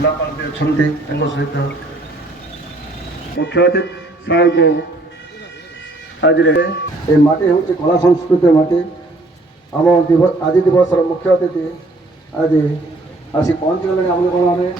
जिलापाल भी अच्छा सहित मुख्य अतिथि साहब को आज ये माटी हूँ कला संस्कृति माटी आम आज दिवस मुख्य अतिथि आज आसी पहुँची गले आम कौन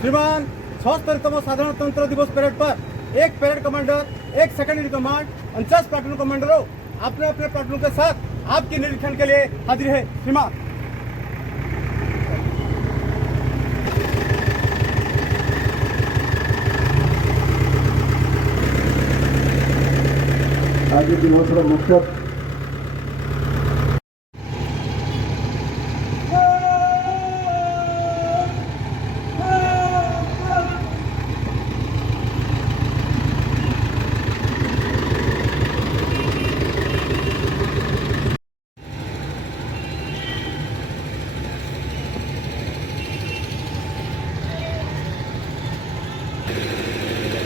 श्रीमान 76तम साधारणतंत्र दिवस परेड पर एक परेड कमांडर, एक सेकेंडरी कमांड, 49 प्लाटून कमांडरों अपने अपने प्लाटून के साथ आपके निरीक्षण के लिए हाजिर है। श्रीमान आज दिवस मुख्य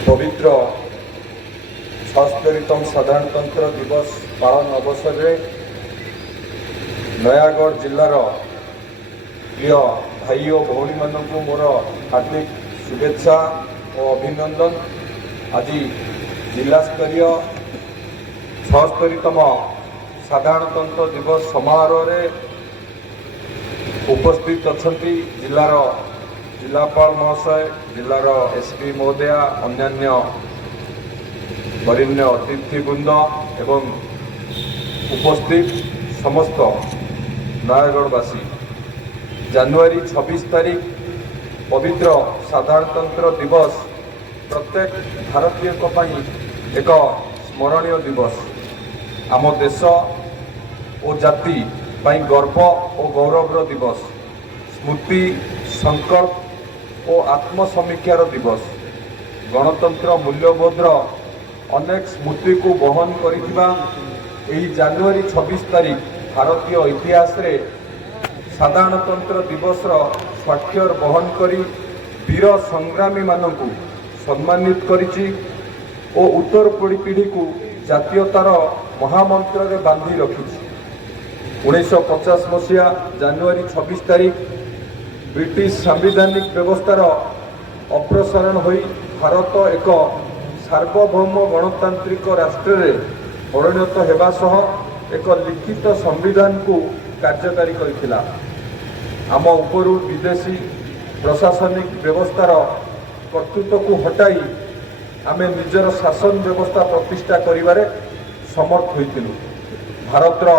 पवित्र 76तम साधारणतंत्र दिवस पालन अवसर में नयागढ़ जिलार प्रिय भाई और भौणी मानक मोर हार्दिक शुभेच्छा और अभिनंदन। आज जिला स्तरीय 76तम साधारणतंत्र दिवस समारोह रे उपस्थित अछंती जिलार जिलापाल महोदय, जिलार एसपी महोदय, अन्यान्य वरिण्य अतिथिवृंद एवं उपस्थित समस्त नयागढ़वासी जनवरी 26 तारीख पवित्र साधारणतंत्र दिवस प्रत्येक भारतीय एक स्मरणीय दिवस। आम देश और जाति गर्व और गौरवर दिवस, स्मृति संकल्प और आत्मसमीक्षार दिवस। गणतंत्र मूल्यबोधर अनेक स्मृति को बहन करिथिबा एही जनवरी 26 तारीख भारतीय इतिहास रे साधारणतंत्र दिवस स्वाक्षर बहन करी वीर संग्रामी मानकु सम्मानित करिछि और उत्तर पीढ़ी को जातीयतार महामंत्र रे बांधी रखिछि। 1950 मसीहा जनवरी 26 तारीख ब्रिटिश संवैधानिक व्यवस्थार अप्रसारण होई भारत एक सार्वभौम गणतांत्रिक राष्ट्र रे परिणत हेबा सह एक लिखित संविधान को कार्यकारी करिथिला। आम उपरु विदेशी प्रशासनिक व्यवस्थार कर्तृत्व को हटाई आमे निजर शासन व्यवस्था प्रतिष्ठा करिबारे समर्थ होइथिलु। भारतर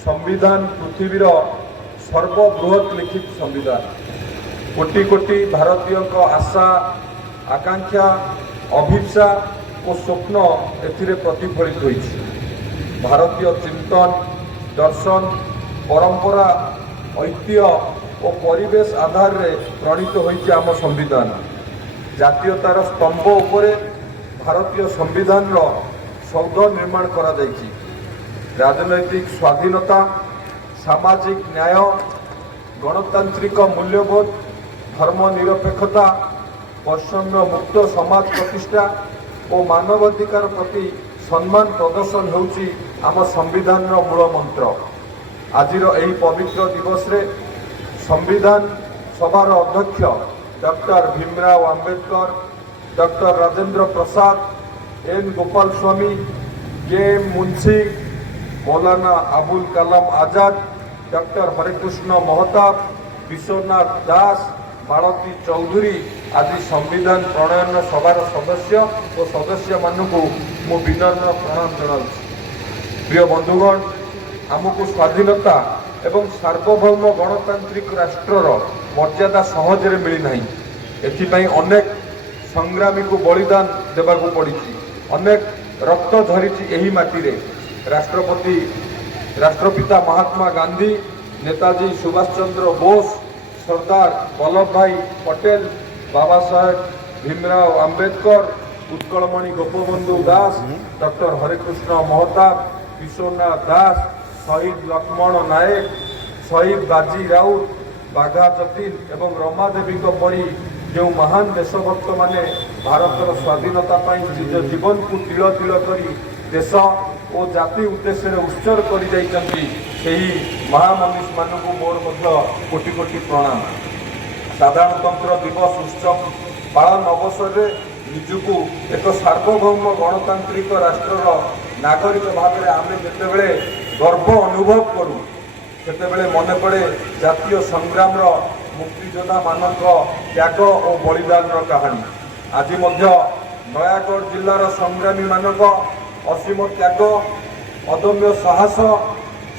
संविधान पृथ्वीर सर्वबृहत लिखित संविधान। कोटि कोटि भारतीय आशा आकांक्षा अभिप्सा और स्वप्न एथिरे प्रतिफलित होइछि। भारतीय चिंतन दर्शन परंपरा ऐतिह्य और परिवेश आधार रे प्रणीत होइछि आम संविधान। जातीयतार स्तंभ उपरे भारतीय संविधान रो सौध निर्माण करा जाइछि। राजनैतिक स्वाधीनता, सामाजिक न्याय, गणतांत्रिक मूल्यबोध, धर्मनिरपेक्षता, वैषम्य मुक्त समाज प्रतिष्ठा और मानवाधिकार प्रति सम्मान प्रदर्शन होउछि आम संविधान मूल मंत्र। आजिर एही पवित्र दिवस रे संविधान सभार अध्यक्ष doctor Bhimrao Ambedkar, doctor Rajendra Prasad, N Gopal Swami, के एम मुंशी, मौलाना अबुल कलाम आजाद, डॉक्टर हरेकृष्ण महताब, विश्वनाथ दास, मालती चौधरी आदि संविधान प्रणयन सभार सदस्य और सदस्य मानकु मु विनम्र प्रणाम जनाउछि। प्रिय बंधुगण, आमको स्वाधीनता एवं सार्वभौम गणतांत्रिक राष्ट्रर मर्यादा सहजरे मिली नाही। एथिपाई अनेक संग्रामी को बलिदान देबाकू पड़िछि, अनेक रक्त झरिछि एही माटी रे। राष्ट्रपिता महात्मा गांधी, नेताजी सुभाष चंद्र बोस, সর্দার বল্লভভাই পটেল, বাবা সাহেব ভীমরাও আম্বেদকর, উৎকলমণি গোপবন্ধু দাস, ডক্টর হরেকৃষ্ণ মহতাব, বিশ্বনাথ দাস, শহীদ লক্ষ্ମণ নাୟକ, শহীদ ବାଜି ରାଉତ, ବାଘା ଯତୀନ ଏବଂ ରମାଦେବୀଙ୍କ ପରି ଯେଉଁ ମହାନ ଦେଶଭକ୍ତମାନେ ଭାରତର ସ୍ୱାଧୀନତା ପାଇଁ ନିଜ ଜୀବନକୁ ତିଳ ତିଳ କରି ଦେଶ ଓ ଜାତି ଉଦ୍ଦେଶ୍ୟରେ ଉତ୍ସର୍ଗ କରିଯାଇଛନ୍ତି, ସେହି ମହାମନୀଷମାନଙ୍କୁ ମୋର ମଧ୍ୟ କୋଟି କୋଟି ପ୍ରଣାମ। ସାଧାରଣତନ୍ତ୍ର ଦିବସ ଉତ୍ସବ ପାଳନ ଅବସରରେ ନିଜକୁ ଏକ ସାର୍ବଭୌମ ଗଣତାନ୍ତ୍ରିକ ରାଷ୍ଟ୍ରର ନାଗରିକ ଭାବରେ ଆମେ ଯେତେବେଳେ ଗର୍ବ ଅନୁଭବ କରୁ, ସେତେବେଳେ ମନେ ପଡ଼େ ଜାତୀୟ ସଂଗ୍ରାମର ମୁକ୍ତିଯୋଦ୍ଧାମାନଙ୍କ ତ୍ୟାଗ ଓ ବଳିଦାନର କାହାଣୀ। ଆଜି ମଧ୍ୟ ନୟାଗଡ଼ ଜିଲ୍ଲାର ସଂଗ୍ରାମୀମାନଙ୍କ ଅସୀମ ତ୍ୟାଗ, ଅଦମ୍ୟ ସାହସ,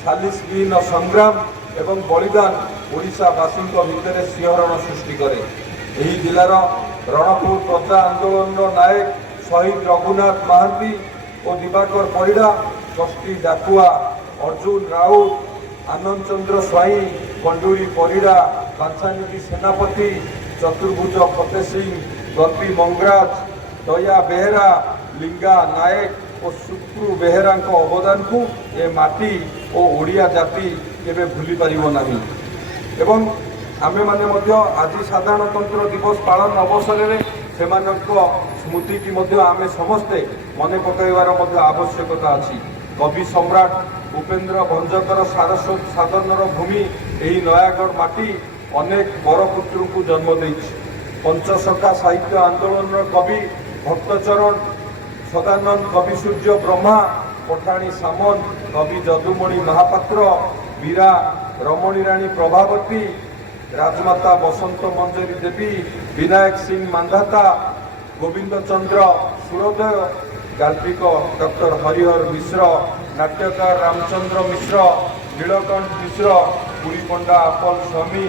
ସାଲିସବିହୀନ ସଂଗ୍ରାମ ଏବଂ ବଳିଦାନ ଓଡ଼ିଶାବାସୀଙ୍କ ଭିତରେ ଶିହରଣ ସୃଷ୍ଟି କରେ। ଏହି ଜିଲ୍ଲାର ରଣପୁର ପ୍ରଜା ଆନ୍ଦୋଳନର ନାୟକ ଶହୀଦ ରଘୁନାଥ ମହାନ୍ତି ଓ ଦିବାକର ପରିଡ଼ା, ଷଷ୍ଠୀ ଡାକୁଆ, ଅର୍ଜୁନ ରାଉତ, ଆନନ୍ଦ ଚନ୍ଦ୍ର ସ୍ୱାଇଁ, କଣ୍ଡୁରୀ ପରିଡ଼ା, ବାଞ୍ଛାନିଧି ସେନାପତି, ଚତୁର୍ଭୁଜ ଫତେ ସିଂ, ଗପି ମଙ୍ଗରାଜ, ଦୟା ବେହେରା, ଲିଙ୍ଗା ନାୟକ ଓ ଶୁକ୍ରୁ ବେହେରାଙ୍କ ଅବଦାନକୁ ଏ ମାଟି ଓ ଓଡ଼ିଆ ଜାତି କେବେ ଭୁଲି ପାରିବ ନାହିଁ। ଏବଂ ଆମେମାନେ ମଧ୍ୟ ଆଜି ସାଧାରଣତନ୍ତ୍ର ଦିବସ ପାଳନ ଅବସରରେ ସେମାନଙ୍କ ସ୍ମୃତିକି ମଧ୍ୟ ଆମେ ସମସ୍ତେ ମନେ ପକାଇବାର ମଧ୍ୟ ଆବଶ୍ୟକତା ଅଛି। କବି ସମ୍ରାଟ ଉପେନ୍ଦ୍ର ଭଞ୍ଜଙ୍କର ସାଧନର ଭୂମି ଏହି ନୟାଗଡ଼ ମାଟି ଅନେକ ବରପୁତ୍ରଙ୍କୁ ଜନ୍ମ ଦେଇଛି। ପଞ୍ଚସଖା ସାହିତ୍ୟ ଆନ୍ଦୋଳନର କବି ଭକ୍ତଚରଣ, ସଦାନନ୍ଦ କବି ସୂର୍ଯ୍ୟ ବ୍ରହ୍ମା, ପଠାଣି ସାମନ୍ତ, କବି ଯଦୁମଣି ମହାପାତ୍ର, ବୀରା ରମଣୀ ରାଣୀ ପ୍ରଭାବତୀ, ରାଜମାତା ବସନ୍ତ ମଞ୍ଜରୀ ଦେବୀ, ବିନାୟକ ସିଂ ମାନ୍ଧାତା, ଗୋବିନ୍ଦ ଚନ୍ଦ୍ର ସୁରୋଦୟ, ଗାଳ୍ପିକ ଡକ୍ଟର ହରିହର ମିଶ୍ର, ନାଟ୍ୟକାର ରାମଚନ୍ଦ୍ର ମିଶ୍ର, ନୀଳକଣ୍ଠ ମିଶ୍ର, ପୁରୀପଣ୍ଡା ଆପଲ ସ୍ୱାମୀ,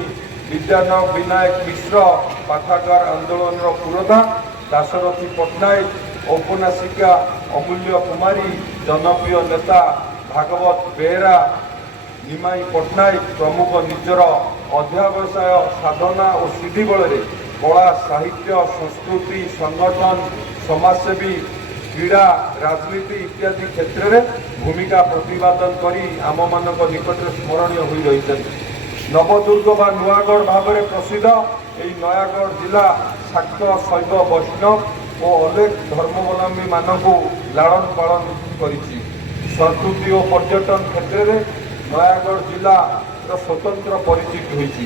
ବିଦ୍ୟାନବ ବିନାୟକ ମିଶ୍ର, ପାଠାଗାର ଆନ୍ଦୋଳନର ପୁରୋଧା ଦାଶରଥୀ ପଟ୍ଟନାୟକ, ଔପନ୍ୟାସିକା ଅମୂଲ୍ୟ କୁମାରୀ, ଜନପ୍ରିୟ ନେତା ଭାଗବତ ବେହେରା, ନିମାଇ ପଟ୍ଟନାୟକ ପ୍ରମୁଖ ନିଜର ଅଧ୍ୟାବସାୟ ସାଧନା ଓ ସିଦ୍ଧି ବଳରେ କଳା, ସାହିତ୍ୟ, ସଂସ୍କୃତି, ସଂଗଠନ, ସମାଜସେବୀ, କ୍ରୀଡ଼ା, ରାଜନୀତି ଇତ୍ୟାଦି କ୍ଷେତ୍ରରେ ଭୂମିକା ପ୍ରତିପାଦନ କରି ଆମମାନଙ୍କ ନିକଟରେ ସ୍ମରଣୀୟ ହୋଇ ରହିଛନ୍ତି। ନବଦୁର୍ଗ ବା ନୂଆଗଡ଼ ଭାବରେ ପ୍ରସିଦ୍ଧ ଏହି ନୟାଗଡ଼ ଜିଲ୍ଲା ଶାକ୍ତ, ଶୈବ, ବୈଷ୍ଣବ ଓ ଅନେକ ଧର୍ମାବଲମ୍ବୀମାନଙ୍କୁ ଲାଳନ ପାଳନ କରିଛି। ସଂସ୍କୃତି ଓ ପର୍ଯ୍ୟଟନ କ୍ଷେତ୍ରରେ ନୟାଗଡ଼ ଜିଲ୍ଲାର ସ୍ୱତନ୍ତ୍ର ପରିଚିତି ହୋଇଛି।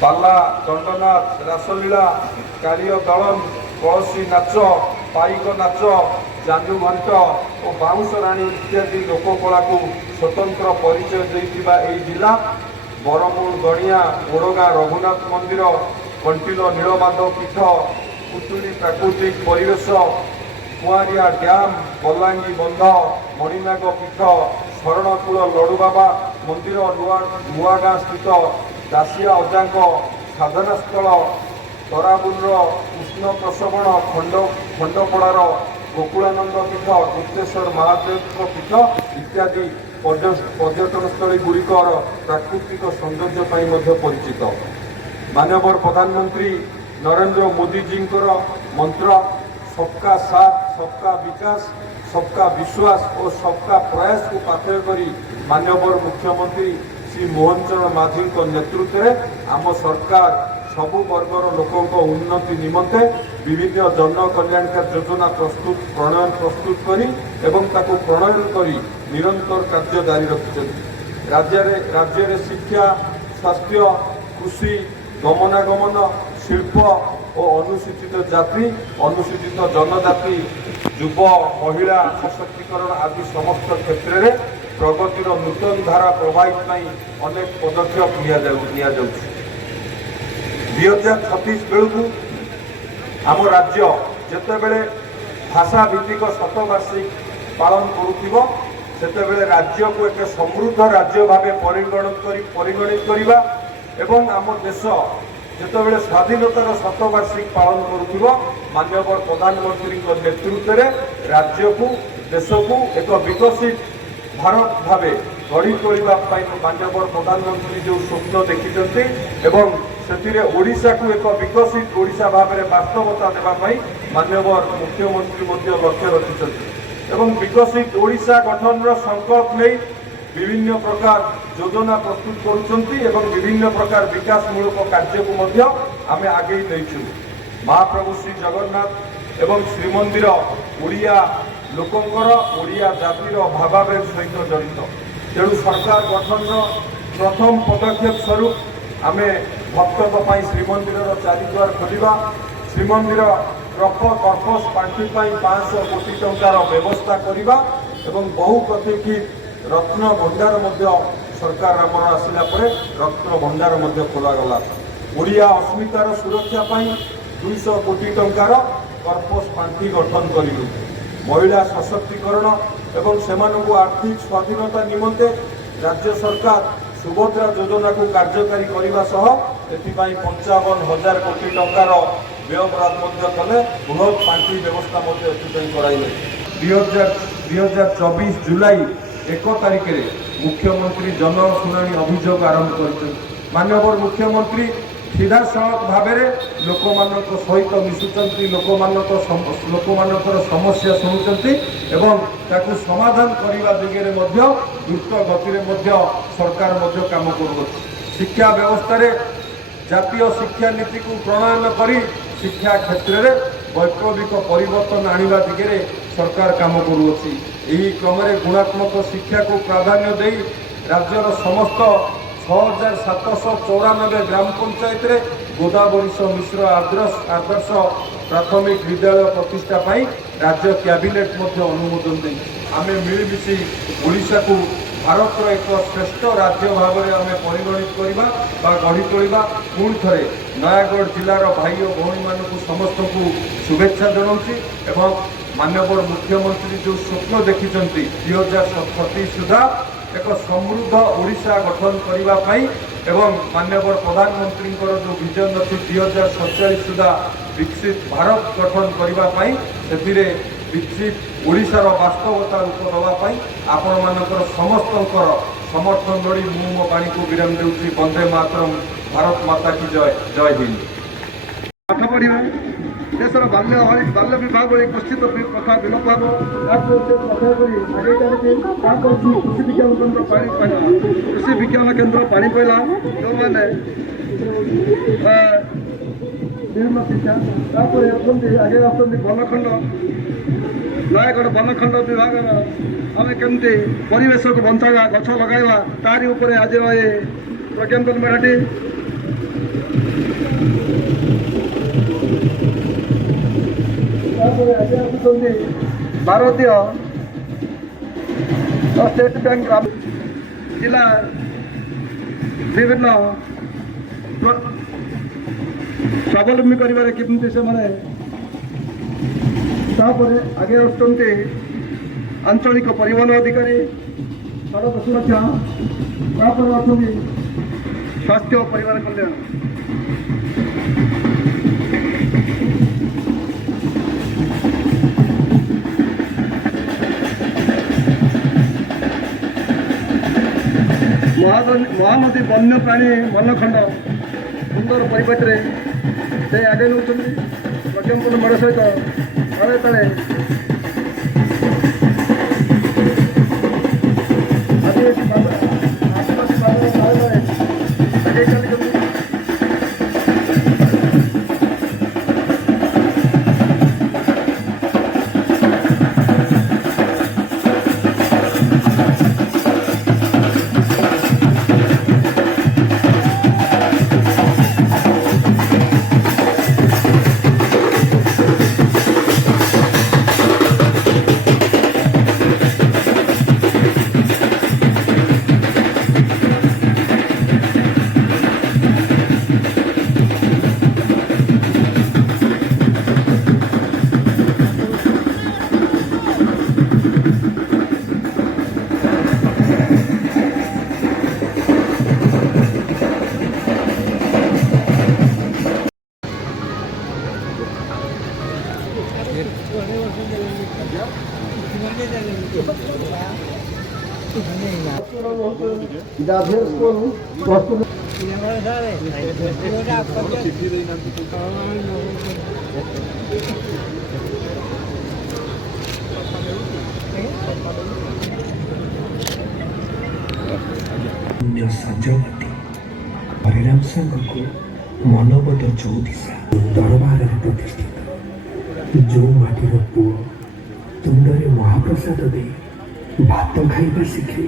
ପାଲା, ଦଣ୍ଡନାଚ, ରାସଲୀଳା, କାଳିୟ ଦଳନ, କଳସୀ ନାଚ, ପାଇକ ନାଚ, ଯାଞ୍ଜୁଘଣ୍ଟ ଓ ବାଉଁଶ ରାଣୀ ଇତ୍ୟାଦି ଲୋକକଳାକୁ ସ୍ୱତନ୍ତ୍ର ପରିଚୟ ଦେଇଥିବା ଏହି ଜିଲ୍ଲା ବରମୁଳ, ଗଣିଆ, ଓଡ଼ଗାଁ ରଘୁନାଥ ମନ୍ଦିର, କଣ୍ଟିଲ ନୀଳମାଧବ ପୀଠ, ପୁତୁଳି ପ୍ରାକୃତିକ ପରିବେଶ, କୁଆଁରିଆ ଡ୍ୟାମ୍, ବଲାଙ୍ଗୀ ବନ୍ଧ, ମଣିନାଗ ପୀଠ, ଶରଣକୂଳ ଲଡ଼ୁବାବା ମନ୍ଦିର, ନୂଆଗାଁ ସ୍ଥିତ ଦାସିଆ ଅଜାଙ୍କ ସାଧନାସ୍ଥଳ, ତରାବୁନର କୃଷ୍ଣ ପ୍ରସବଣ, ଖଣ୍ଡପଡ଼ାର ଗୋକୁଳାନନ୍ଦ ପୀଠ, ଗୁପ୍ତେଶ୍ୱର ମହାଦେବଙ୍କ ପୀଠ ଇତ୍ୟାଦି ପର୍ଯ୍ୟଟନସ୍ଥଳୀ ଗୁଡ଼ିକର ପ୍ରାକୃତିକ ସୌନ୍ଦର୍ଯ୍ୟ ପାଇଁ ମଧ୍ୟ ପରିଚିତ। ମାନ୍ୟବର ପ୍ରଧାନମନ୍ତ୍ରୀ ନରେନ୍ଦ୍ର ମୋଦିଜୀଙ୍କର ମନ୍ତ୍ର ସବକା ସାଥ, ସବକା ବିକାଶ, ସବକା ବିଶ୍ୱାସ ଓ ସବକା ପ୍ରୟାସକୁ ପାଥେୟ କରି ମାନ୍ୟବର ମୁଖ୍ୟମନ୍ତ୍ରୀ ଶ୍ରୀ ମୋହନ ଚରଣ ମାଝୀଙ୍କ ନେତୃତ୍ୱରେ ଆମ ସରକାର ସବୁ ବର୍ଗର ଲୋକଙ୍କ ଉନ୍ନତି ନିମନ୍ତେ ବିଭିନ୍ନ ଜନ କଲ୍ୟାଣକାରୀ ଯୋଜନା ପ୍ରସ୍ତୁତ କରି ଏବଂ ତାକୁ ପ୍ରଣୟନ କରି ନିରନ୍ତର କାର୍ଯ୍ୟ ଜାରି ରଖିଛନ୍ତି। ରାଜ୍ୟରେ ଶିକ୍ଷା, ସ୍ୱାସ୍ଥ୍ୟ, କୃଷି, ଗମନାଗମନ, ଶିଳ୍ପ ଓ ଅନୁସୂଚିତ ଜାତି, ଅନୁସୂଚିତ ଜନଜାତି, ଯୁବ ମହିଳା ସଶକ୍ତିକରଣ ଆଦି ସମସ୍ତ କ୍ଷେତ୍ରରେ ପ୍ରଗତିର ନୂତନ ଧାରା ପ୍ରବାହିତ ପାଇଁ ଅନେକ ପଦକ୍ଷେପ ନିଆଯାଉଛି। 2036 ବେଳକୁ ଆମ ରାଜ୍ୟ ଯେତେବେଳେ ଭାଷା ଭିତ୍ତିକ ଶତବାର୍ଷିକ ପାଳନ କରୁଥିବ, ସେତେବେଳେ ରାଜ୍ୟକୁ ଏକ ସମୃଦ୍ଧ ରାଜ୍ୟ ଭାବେ ପରିଗଣିତ କରିବା ଏବଂ ଆମ ଦେଶ ଯେତେବେଳେ ସ୍ୱାଧୀନତାର ଶତବାର୍ଷିକ ପାଳନ କରୁଥିବ, ମାନ୍ୟବର ପ୍ରଧାନମନ୍ତ୍ରୀଙ୍କ ନେତୃତ୍ୱରେ ରାଜ୍ୟକୁ, ଦେଶକୁ ଏକ ବିକଶିତ ଭାରତ ଭାବେ ଗଢ଼ି ତୋଳିବା ପାଇଁ ମାନ୍ୟବର ପ୍ରଧାନମନ୍ତ୍ରୀ ଯେଉଁ ସ୍ୱପ୍ନ ଦେଖିଛନ୍ତି ଏବଂ ସେଥିରେ ଓଡ଼ିଶାକୁ ଏକ ବିକଶିତ ଓଡ଼ିଶା ଭାବରେ ବାସ୍ତବତା ଦେବା ପାଇଁ ମାନ୍ୟବର ମୁଖ୍ୟମନ୍ତ୍ରୀ ମଧ୍ୟ ଲକ୍ଷ୍ୟ ରଖିଛନ୍ତି ଏବଂ ବିକଶିତ ଓଡ଼ିଶା ଗଠନର ସଂକଳ୍ପ ନେଇ ବିଭିନ୍ନ ପ୍ରକାର ଯୋଜନା ପ୍ରସ୍ତୁତ କରୁଛନ୍ତି ଏବଂ ବିଭିନ୍ନ ପ୍ରକାର ବିକାଶମୂଳକ କାର୍ଯ୍ୟକୁ ମଧ୍ୟ ଆମେ ଆଗେଇ ନେଇଛୁ। ମହାପ୍ରଭୁ ଶ୍ରୀ ଜଗନ୍ନାଥ ଏବଂ ଶ୍ରୀମନ୍ଦିର ଓଡ଼ିଆ ଲୋକଙ୍କର ଓଡ଼ିଆ ଜାତିର ଭାବାବେଗ ସହିତ ଜଡ଼ିତ। ତେଣୁ ସରକାର ଗଠନର ପ୍ରଥମ ପଦକ୍ଷେପ ସ୍ୱରୂପ ଆମେ ଭକ୍ତଙ୍କ ପାଇଁ ଶ୍ରୀମନ୍ଦିରର ଚାରିଦ୍ୱାର ଖୋଲିବା, ଶ୍ରୀମନ୍ଦିର କର୍ପସ ପାଣ୍ଠି ପାଇଁ 500 କୋଟି ଟଙ୍କାର ବ୍ୟବସ୍ଥା କରିବା ଏବଂ ବହୁ ପ୍ରତୀକ୍ଷିତ ରତ୍ନ ଭଣ୍ଡାର ମଧ୍ୟ ସରକାର ଆମର ଆସିଲା ପରେ ରତ୍ନ ଭଣ୍ଡାର ମଧ୍ୟ ଖୋଲାଗଲା। ଓଡ଼ିଆ ଅସ୍ମିତାର ସୁରକ୍ଷା ପାଇଁ 200 କୋଟି ଟଙ୍କାର କର୍ପସ ପାଣ୍ଠି ଗଠନ କରିଲୁ। ମହିଳା ସଶକ୍ତିକରଣ ଏବଂ ସେମାନଙ୍କୁ ଆର୍ଥିକ ସ୍ୱାଧୀନତା ନିମନ୍ତେ ରାଜ୍ୟ ସରକାର ସୁଭଦ୍ରା ଯୋଜନାକୁ କାର୍ଯ୍ୟକାରୀ କରିବା ସହ ଏଥିପାଇଁ 55,000 କୋଟି ଟଙ୍କାର ବ୍ୟୟବରାଦ ମଧ୍ୟ କଲେ। ବୃହତ୍ ପାଣ୍ଠି ବ୍ୟବସ୍ଥା ମଧ୍ୟ ଏଥିପାଇଁ କରାଇଲେ। 2024 ଜୁଲାଇ 1 ତାରିଖରେ ମୁଖ୍ୟମନ୍ତ୍ରୀ ଜନଶୁଣାଣି ଅଭିଯୋଗ ଆରମ୍ଭ କରିଛନ୍ତି। ମାନ୍ୟବର ମୁଖ୍ୟମନ୍ତ୍ରୀ ସିଧାସଳଖ ଭାବରେ ଲୋକମାନଙ୍କ ସହିତ ମିଶୁଛନ୍ତି, ଲୋକମାନଙ୍କର ସମସ୍ୟା ଶୁଣୁଛନ୍ତି ଏବଂ ତାକୁ ସମାଧାନ କରିବା ଦିଗରେ ମଧ୍ୟ ଦ୍ରୁତ ଗତିରେ ମଧ୍ୟ ସରକାର ମଧ୍ୟ କାମ କରୁଅଛି। ଶିକ୍ଷା ବ୍ୟବସ୍ଥାରେ ଜାତୀୟ ଶିକ୍ଷାନୀତିକୁ ପ୍ରଣୟନ କରି ଶିକ୍ଷା କ୍ଷେତ୍ରରେ ବୈପ୍ଳବିକ ପରିବର୍ତ୍ତନ ଆଣିବା ଦିଗରେ ସରକାର କାମ କରୁଅଛି। ଏହି କ୍ରମରେ ଗୁଣାତ୍ମକ ଶିକ୍ଷାକୁ ପ୍ରାଧାନ୍ୟ ଦେଇ ରାଜ୍ୟର ସମସ୍ତ 6,794 ଗ୍ରାମ ପଞ୍ଚାୟତରେ ଗୋଦାବରୀଶ ମିଶ୍ର ଆଦର୍ଶ ପ୍ରାଥମିକ ବିଦ୍ୟାଳୟ ପ୍ରତିଷ୍ଠା ପାଇଁ ରାଜ୍ୟ କ୍ୟାବିନେଟ୍ ମଧ୍ୟ ଅନୁମୋଦନ ଦେଇଛି। ଆମେ ମିଳିମିଶି ଓଡ଼ିଶାକୁ ଭାରତର ଏକ ଶ୍ରେଷ୍ଠ ରାଜ୍ୟ ଭାବରେ ଆମେ ପରିଗଣିତ କରିବା ବା ଗଢ଼ି ତୋଳିବା। ପୁଣି ଥରେ ନୟାଗଡ଼ ଜିଲ୍ଲାର ଭାଇ ଓ ଭଉଣୀମାନଙ୍କୁ ସମସ୍ତଙ୍କୁ ଶୁଭେଚ୍ଛା ଜଣାଉଛି ଏବଂ ମାନ୍ୟବର ମୁଖ୍ୟମନ୍ତ୍ରୀ ଯେଉଁ ସ୍ୱପ୍ନ ଦେଖିଛନ୍ତି 2037 ସୁଦ୍ଧା ଏକ ସମୃଦ୍ଧ ଓଡ଼ିଶା ଗଠନ କରିବା ପାଇଁ ଏବଂ ମାନ୍ୟବର ପ୍ରଧାନମନ୍ତ୍ରୀଙ୍କର ଯେଉଁ ଭିଜନ ଅଛି 2047 ସୁଦ୍ଧା ବିକଶିତ ଭାରତ ଗଠନ କରିବା ପାଇଁ, ସେଥିରେ ବିକଶିତ ଓଡ଼ିଶାର ବାସ୍ତବତା ରୂପ ଦେବା ପାଇଁ ଆପଣମାନଙ୍କର ସମସ୍ତଙ୍କର ସମର୍ଥନ ଲୋଡ଼ି ମୁଁ ମୋ ବାଣୀକୁ ବିରାମ ଦେଉଛି। ବନ୍ଦେ ମାତରମ୍, ଭାରତ ମାତା କି ଜୟ, ଜୟ ହିନ୍ଦ। ପାଠ ପଢ଼ିବା, ଦେଶର ବାଲ୍ୟ ବିବାହ ଭଳି କୁଶ୍ଚିତ ପ୍ରଥା ବିଲୋପ ହେବ, ତାକୁ ରକ୍ଷା କରି ଆଗେଇ ଚାଲିଛି। ତାପରେ କୃଷି ବିଜ୍ଞାନ କେନ୍ଦ୍ର ପାଣି ପାଇଲା, କୃଷି ବିଜ୍ଞାନ କେନ୍ଦ୍ର ପାଣି ପାଇଲା ଯେଉଁମାନେ ବିଭିନ୍ନ ଶିକ୍ଷା। ତାପରେ ଆସୁଛନ୍ତି ଆଗେ ଆସୁଛନ୍ତି ବନଖଣ୍ଡ, ନୟାଗଡ଼ ବନଖଣ୍ଡ ବିଭାଗର ଆମେ କେମିତି ପରିବେଶକୁ ବଞ୍ଚାଇବା, ଗଛ ଲଗାଇବା, ତାରି ଉପରେ ଆଜିର ଏ ପ୍ରଜ୍ଞାପନ ମେଳାଟି। ତାପରେ ଆଗେ ଆସୁଛନ୍ତି ଭାରତୀୟ ଷ୍ଟେଟ ବ୍ୟାଙ୍କ ଗ୍ରାମ ଜିଲ୍ଲା ବିଭିନ୍ନ ସ୍ୱାବଲମ୍ବୀ କରିବାରେ କେମିତି ସେମାନେ। ତାପରେ ଆଗେ ଆସୁଛନ୍ତି ଆଞ୍ଚଳିକ ପରିବହନ ଅଧିକାରୀ, ସଡ଼କ ସୁରକ୍ଷା, ତାପରେ ଅଛନ୍ତି ସ୍ୱାସ୍ଥ୍ୟ ଓ ପରିବାର କଲ୍ୟାଣ। ମହାନଦୀ ବନ୍ୟପ୍ରାଣୀ ବନଖଣ୍ଡ ସୁନ୍ଦର ପରିବେଶରେ ସେ ଆଗେଇ ନେଉଛନ୍ତି। ପ୍ରଜ୍ଞାପନ ମେଢ଼ ସହିତ ତଳେ ତଳେ ଆଦିବାସୀ ଆଗେଇ ଚାଲିଛନ୍ତି। জাতীয় স্কুল ସଜବତୀ ହରିରାମ ସାଙ୍ଗକୁ ମନବଦ ଚଉଦିଶା ଦରବାରରେ ପ୍ରତିଷ୍ଠିତ ଯେଉଁ ମାଟିର ପୁଅ ତୁଣ୍ଡରେ ମହାପ୍ରସାଦ ଦେଇ ଭାତ ଖାଇବା ଶିଖେ